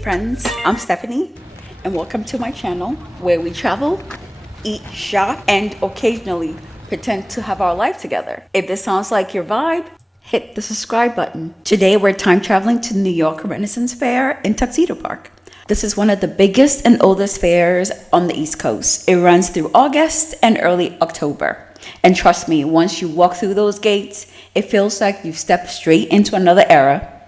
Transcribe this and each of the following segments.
friends, I'm Stephanie and welcome to my channel where we travel, eat, shop, and occasionally pretend to have our life together. If this sounds like your vibe, hit the subscribe button. Today we're time traveling to New York Renaissance Fair in Tuxedo Park. This is one of the biggest and oldest fairs on the East Coast. It runs through August and early October. And trust me, once you walk through those gates, it feels like you've stepped straight into another era.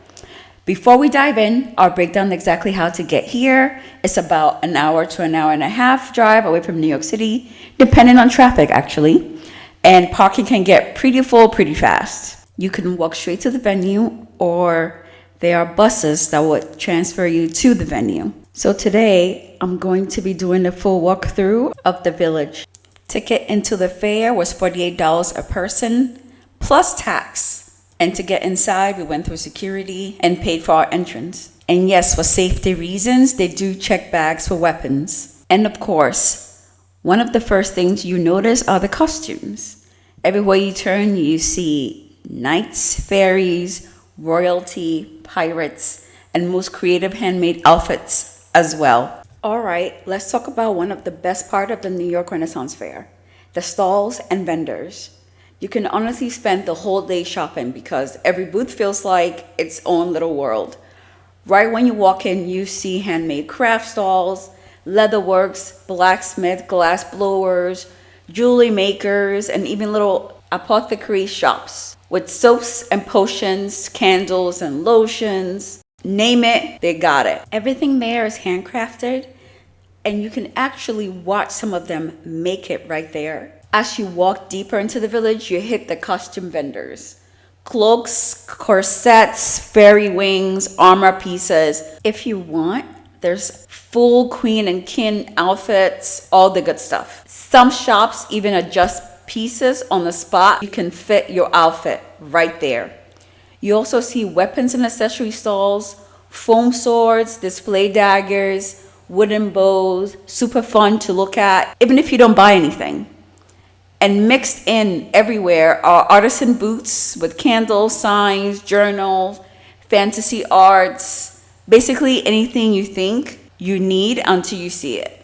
Before we dive in, I'll break down exactly how to get here. It's about an hour to an hour and a half drive away from New York City, depending on traffic actually. And parking can get pretty full pretty fast. You can walk straight to the venue, or there are buses that will transfer you to the venue. So today, I'm going to be doing a full walkthrough of the village. Ticket into the fair was $48 a person, plus tax. And to get inside, we went through security and paid for our entrance. And yes, for safety reasons, they do check bags for weapons. And of course, one of the first things you notice are the costumes. Everywhere you turn, you see knights, fairies, royalty, pirates, and most creative handmade outfits as well. All right, let's talk about one of the best parts of the New York Renaissance Fair, the stalls and vendors. You can honestly spend the whole day shopping because every booth feels like its own little world. Right when you walk in, you see handmade craft stalls, leatherworks, blacksmith, glass blowers, jewelry makers, and even little apothecary shops with soaps and potions, candles and lotions. Name it, they got it. Everything there is handcrafted, and you can actually watch some of them make it right there. As you walk deeper into the village, you hit the costume vendors. Cloaks, corsets, fairy wings, armor pieces. If you want, there's full queen and king outfits, all the good stuff. Some shops even adjust pieces on the spot. You can fit your outfit right there. You also see weapons and accessory stalls, foam swords, display daggers, wooden bows, super fun to look at, even if you don't buy anything. And mixed in everywhere are artisan booths with candles, signs, journals, fantasy arts, basically anything you think you need until you see it.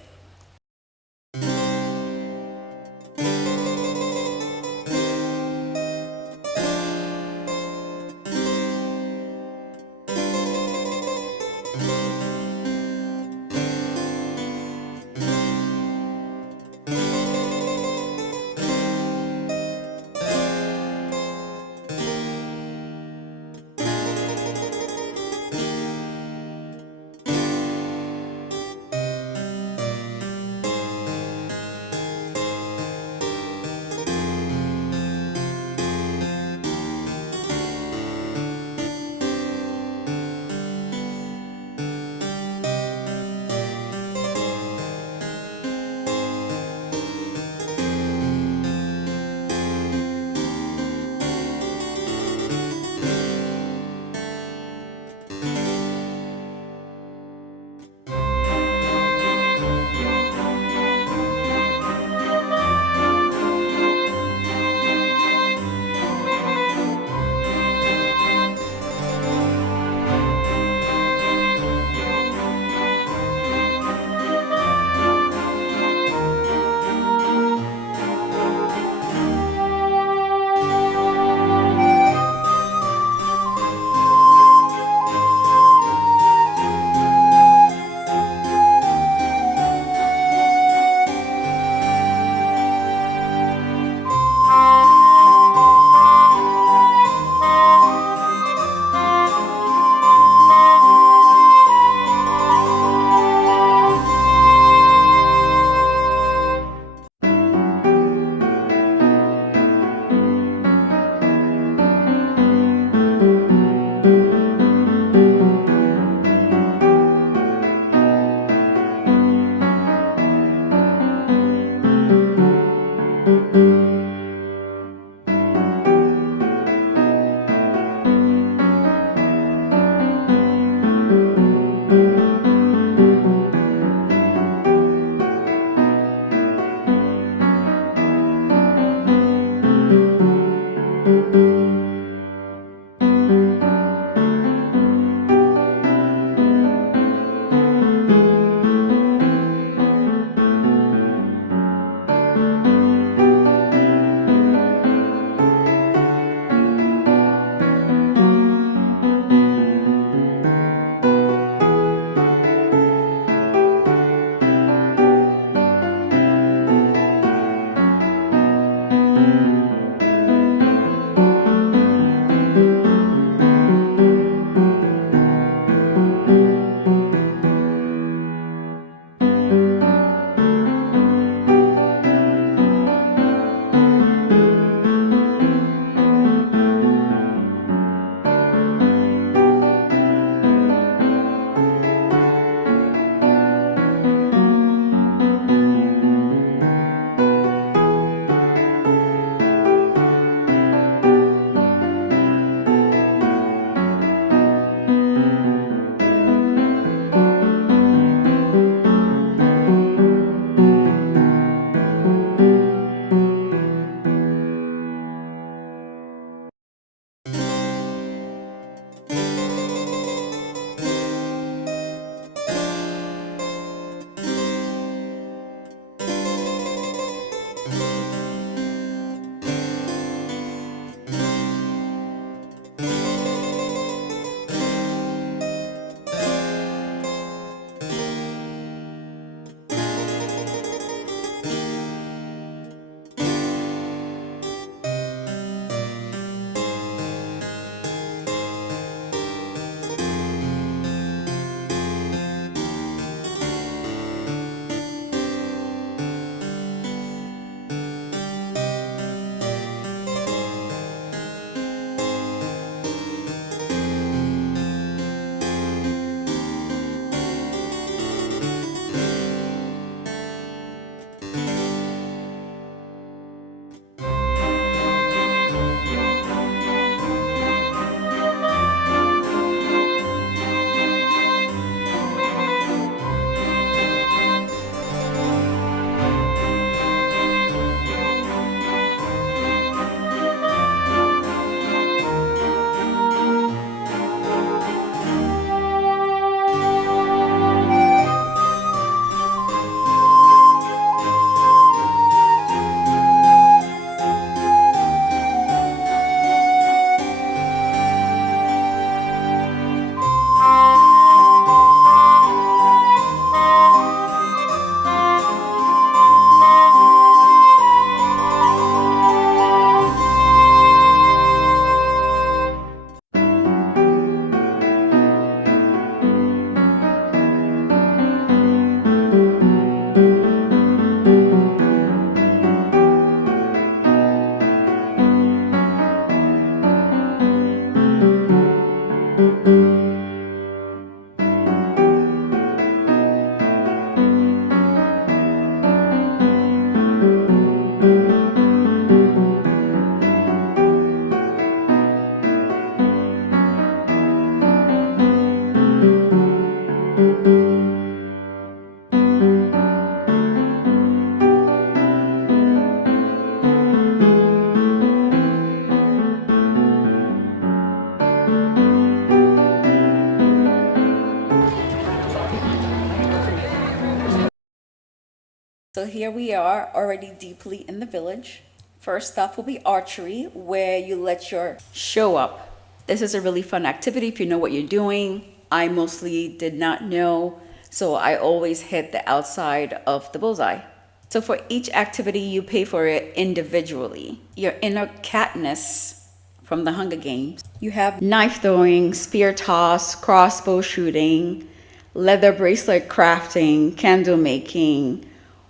So here we are, already deeply in the village. First stop will be archery, where you let your show up. This is a really fun activity if you know what you're doing. I mostly did not know, so I always hit the outside of the bullseye. So for each activity, you pay for it individually. Your inner Katniss from the Hunger Games. You have knife throwing, spear toss, crossbow shooting, leather bracelet crafting, candle making,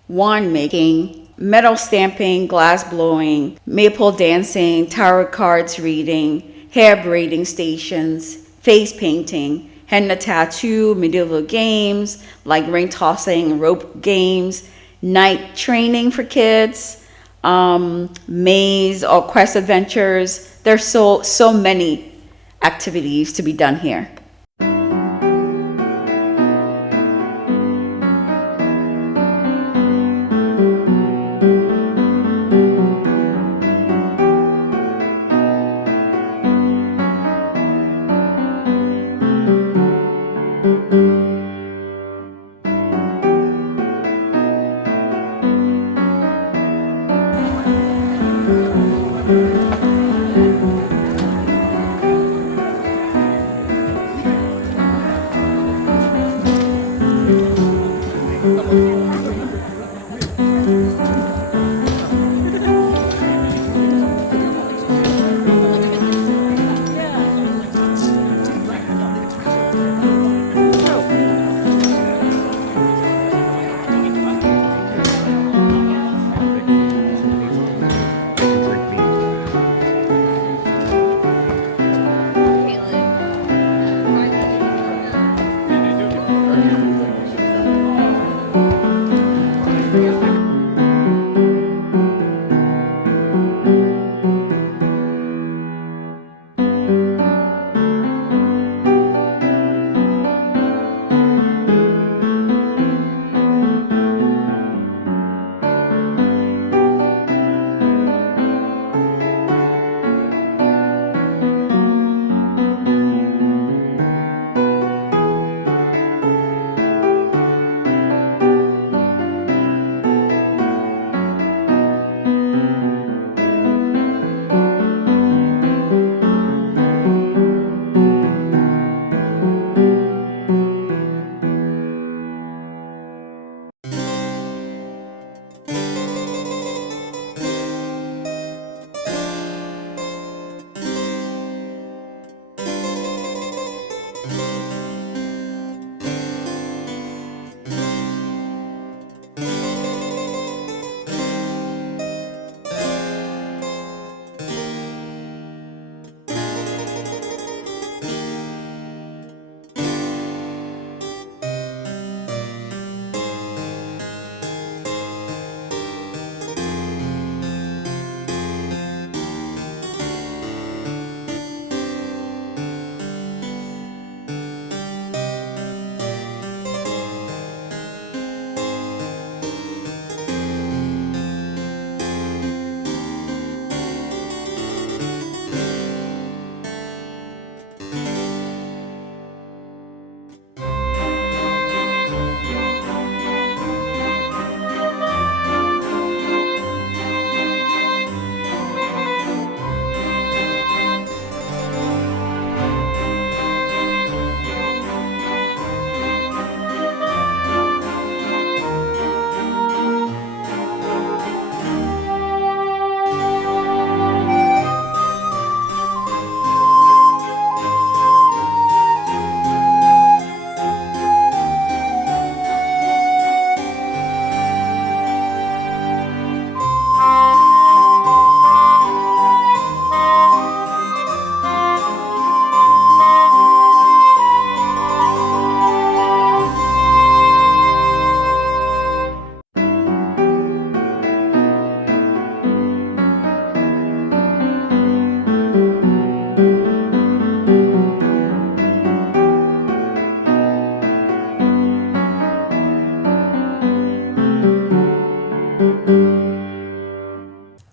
wand making, metal stamping, glass blowing, maple dancing, tarot cards reading, hair braiding stations, face painting, henna tattoo, medieval games like ring tossing, rope games, night training for kids, maze or quest adventures. There's so many activities to be done here.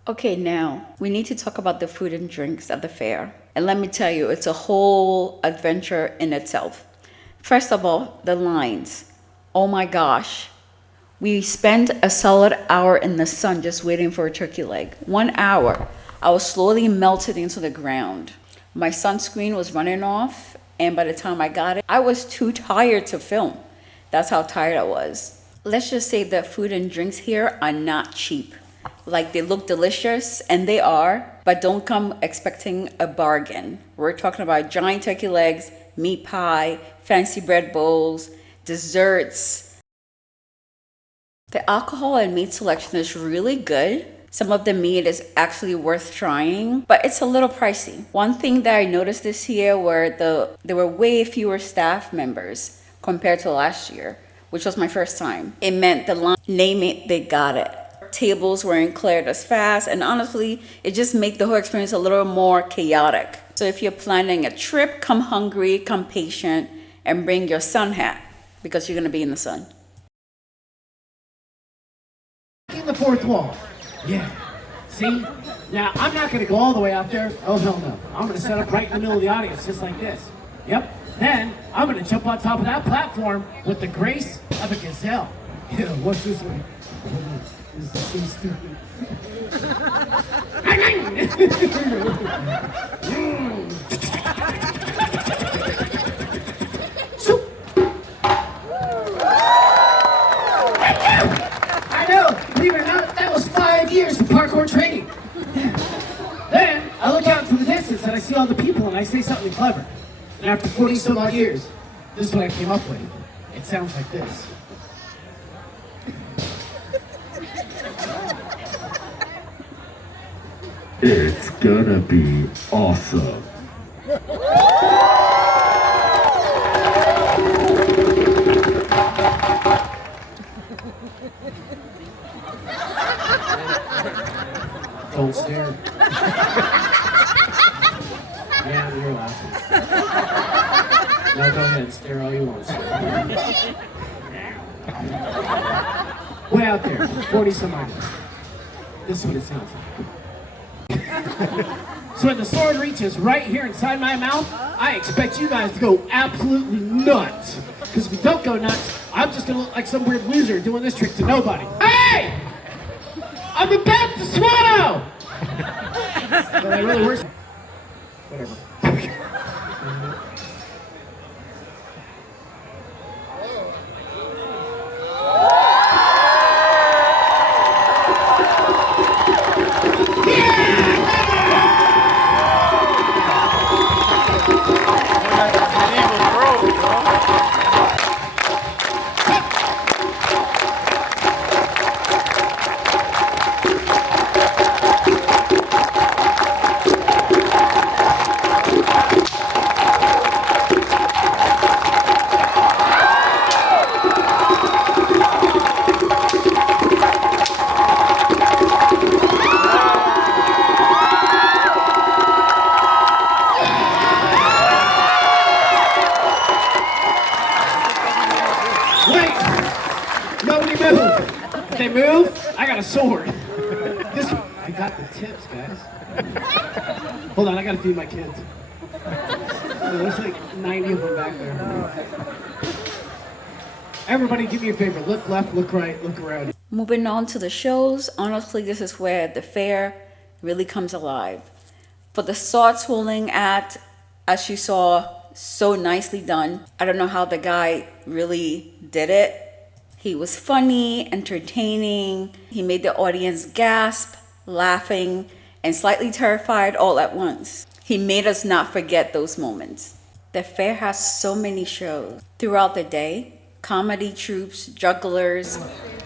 Okay, now we need to talk about the food and drinks at the fair. And let me tell you, it's a whole adventure in itself. First of all, the lines. Oh my gosh. We spent a solid hour in the sun just waiting for a turkey leg. 1 hour. I was slowly melted into the ground. My sunscreen was running off, and by the time I got it, I was too tired to film. That's how tired I was. Let's just say the food and drinks here are not cheap. Like, they look delicious, and they are, but don't come expecting a bargain. We're talking about giant turkey legs, meat pie, fancy bread bowls, desserts. The alcohol and meat selection is really good. Some of the meat is actually worth trying, but it's a little pricey. One thing that I noticed this year there were way fewer staff members compared to last year, which was my first time. It meant the line, name it, they got it. Tables weren't cleared as fast, and honestly, it just made the whole experience a little more chaotic. So if you're planning a trip, come hungry, come patient, and bring your sun hat, because you're gonna be in the sun. In the fourth wall. Yeah. See? Now, I'm not gonna go all the way out there. Oh, hell no. I'm gonna set up right in the middle of the audience, just like this. Yep. Then, I'm gonna jump on top of that platform with the grace of a gazelle. Yeah, what's this one? This is so stupid. I know, believe it or not, that was 5 years of parkour training. Then I look out into the distance and I see all the people and I say something clever. And after 40 some odd years, this is what I came up with. It sounds like this. It's gonna be awesome. Don't stare. Yeah, you're laughing. No, go ahead, stare all you want. Way out there, 40 some odd. This is what it sounds like. So when the sword reaches right here inside my mouth, I expect you guys to go absolutely nuts. Because if you don't go nuts, I'm just gonna look like some weird loser doing this trick to nobody. Hey! I'm about to swallow! But I really worse. Whatever. Nobody move. If they move, I got a sword. I got the tips, guys. Hold on, I gotta feed my kids. There's like 90 of them back there. Everybody give me a favor. Look left, look right, look around. Moving on to the shows, honestly, this is where the Faire really comes alive. For the sword swirling act, as you saw, so nicely done. I don't know how the guy really did it. He was funny, entertaining. He made the audience gasp, laughing, and slightly terrified all at once. He made us not forget those moments. The Faire has so many shows throughout the day. Comedy troupes, jugglers,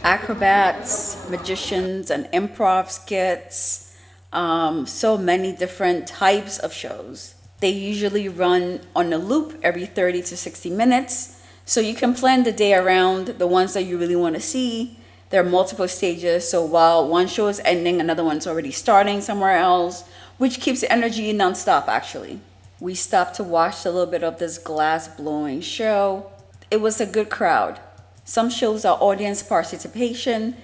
acrobats, magicians, and improv skits. So many different types of shows. They usually run on a loop every 30 to 60 minutes. So you can plan the day around the ones that you really want to see. There are multiple stages. So while one show is ending, another one's already starting somewhere else, which keeps the energy nonstop actually. We stopped to watch a little bit of this glass blowing show. It was a good crowd. Some shows are audience participation.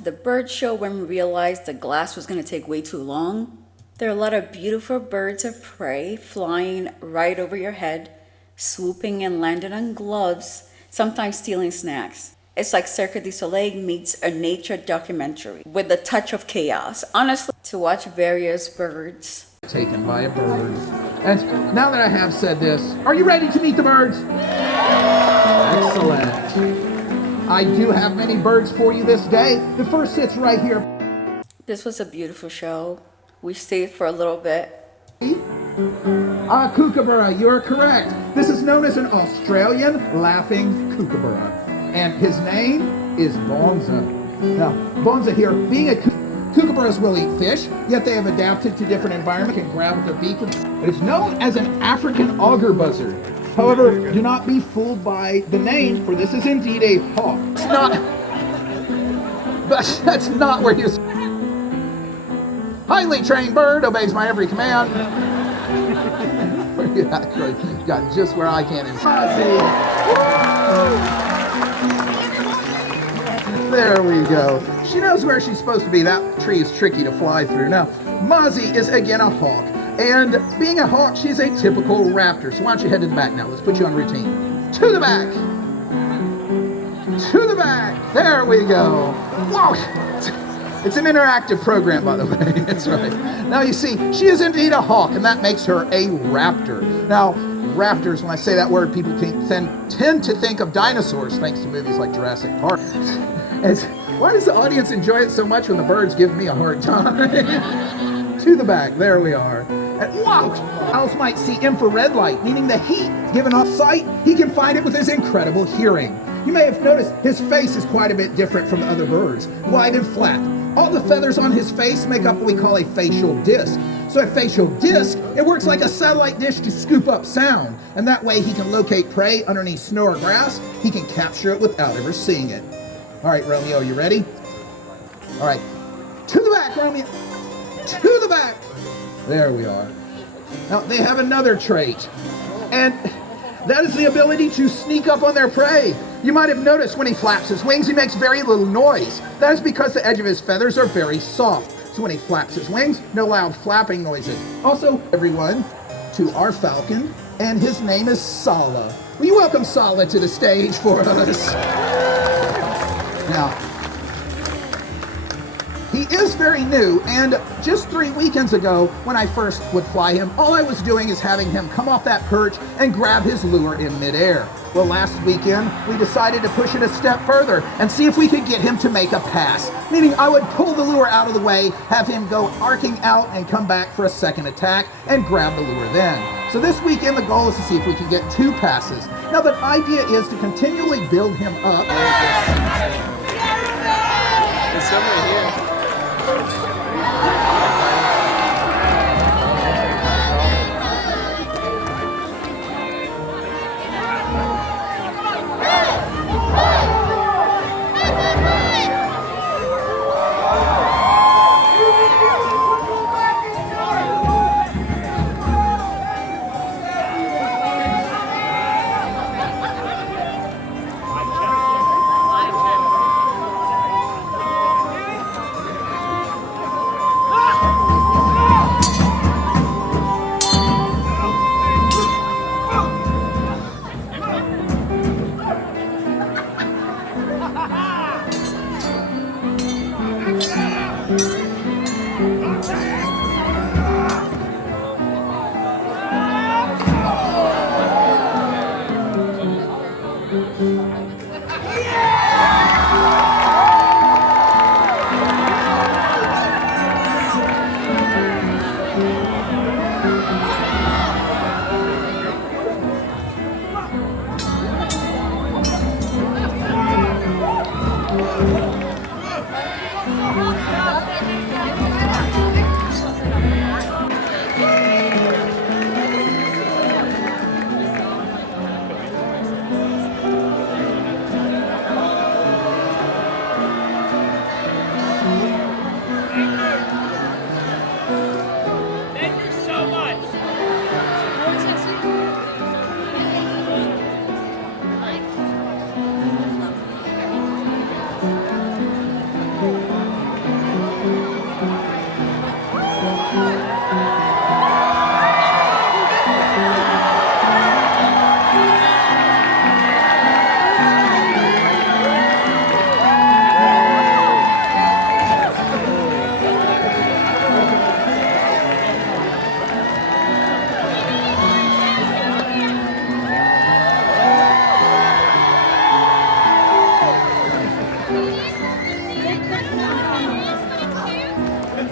to the bird show when we realized the glass was going to take way too long. There are a lot of beautiful birds of prey flying right over your head, swooping and landing on gloves, sometimes stealing snacks. It's like Cirque du Soleil meets a nature documentary with a touch of chaos. Honestly, to watch various birds. Taken by a bird. And now that I have said this, are you ready to meet the birds? Excellent. I do have many birds for you this day. The first sits right here. This was a beautiful show. We stayed for a little bit. Kookaburra, you're correct. This is known as an Australian laughing kookaburra. And his name is Bonza. Now, Bonza here, being a kookaburras will eat fish, yet they have adapted to different environments and grab with their beak. It is known as an African auger buzzard. However, do not be fooled by the name, for this is indeed a hawk. It's not, but that's not where he is. Highly trained bird, obeys my every command. Got just where I can There we go. She knows where she's supposed to be. That tree is tricky to fly through. Now, Mozzie is again a hawk. And being a hawk, she's a typical raptor. So why don't you head to the back now? Let's put you on routine. To the back. To the back. There we go. Whoa. It's an interactive program, by the way. That's right. Now you see, she is indeed a hawk, and that makes her a raptor. Now, raptors, when I say that word, people tend to think of dinosaurs, thanks to movies like Jurassic Park. Why does the audience enjoy it so much when the birds give me a hard time? To the back, there we are. And wow! Owls might see infrared light, meaning the heat given off sight, he can find it with his incredible hearing. You may have noticed his face is quite a bit different from the other birds, wide and flat. All the feathers on his face make up what we call a facial disc. So a facial disc, it works like a satellite dish to scoop up sound. And that way he can locate prey underneath snow or grass. He can capture it without ever seeing it. All right, Romeo, you ready? All right. To the back, Romeo. To the back. There we are. Now, they have another trait. And that is the ability to sneak up on their prey. You might have noticed when he flaps his wings, he makes very little noise. That is because the edge of his feathers are very soft. So when he flaps his wings, no loud flapping noises. Also, everyone, to our falcon, and his name is Sala. Will you welcome Sala to the stage for us? Now, he is very new, and just 3 weekends ago, when I first would fly him, all I was doing is having him come off that perch and grab his lure in midair. Well, last weekend, we decided to push it a step further and see if we could get him to make a pass, meaning I would pull the lure out of the way, have him go arcing out and come back for a second attack and grab the lure then. So this weekend, the goal is to see if we can get 2 passes. Now, the idea is to continually build him up. There's somebody here.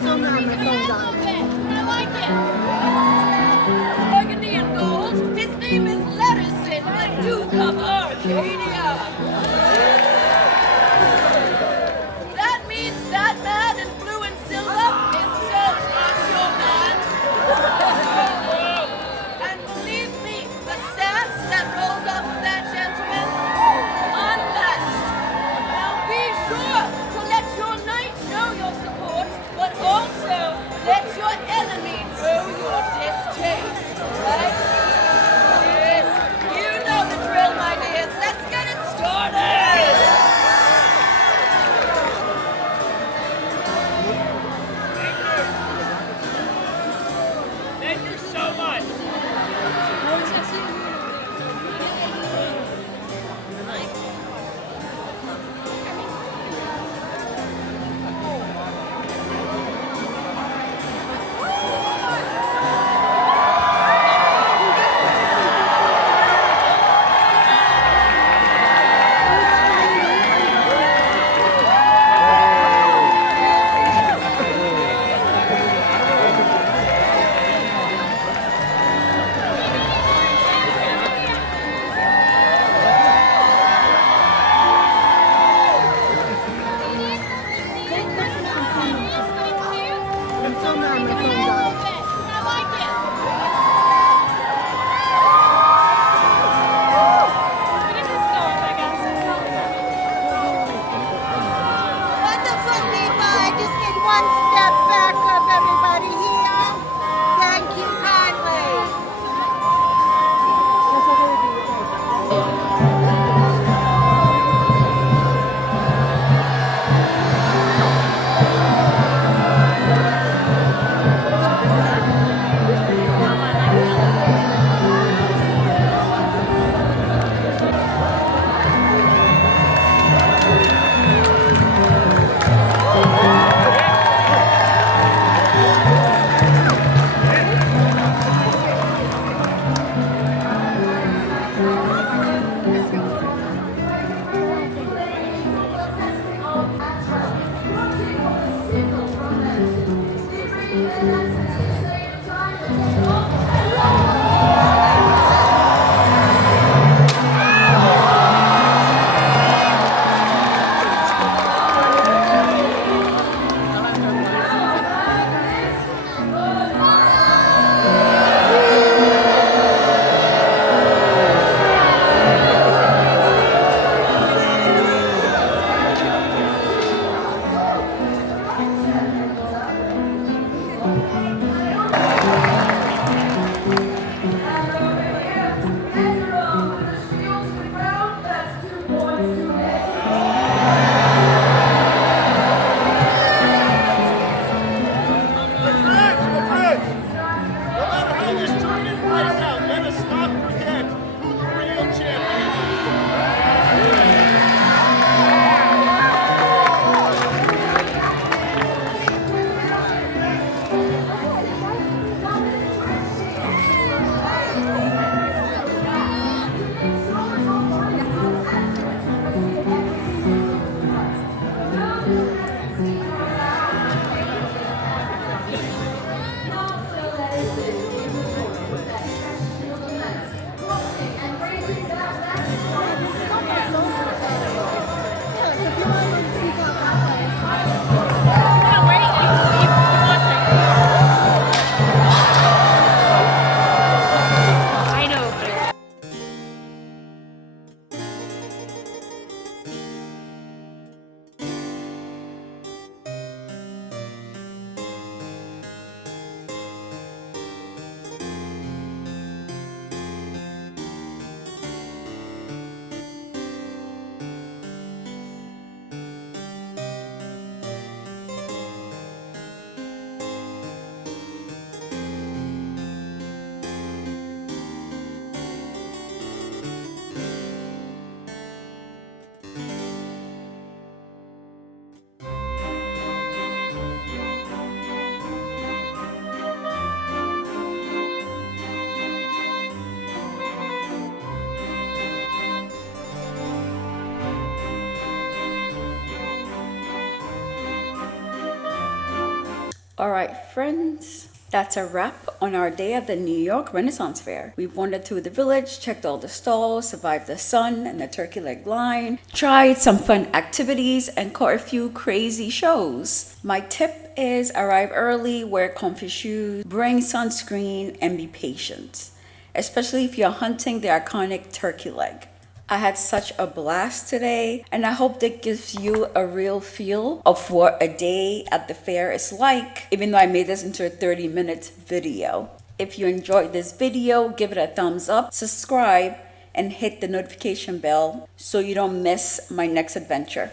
I like it. Burgundy and gold. His name is Letterson, the Duke of Arcadia. That means that man in blue and silver is so not your man. And believe me, the sass that rolls off of that gentleman, unmatched. Now be sure to let your knight know your support, but also let your enemy know your distaste, right? Yes, you know the drill, my dears. Let's get it started! Thank you so much. Wonderful, Neva. I just need one step back of everybody here. Thank you kindly. All right, friends, that's a wrap on our day at the New York Renaissance Fair. We've wandered through the village, checked all the stalls, survived the sun and the turkey leg line, tried some fun activities, and caught a few crazy shows. My tip is arrive early, wear comfy shoes, bring sunscreen, and be patient, especially if you're hunting the iconic turkey leg. I had such a blast today, and I hope that gives you a real feel of what a day at the fair is like, even though I made this into a 30-minute video. If you enjoyed this video, give it a thumbs up, subscribe, and hit the notification bell so you don't miss my next adventure.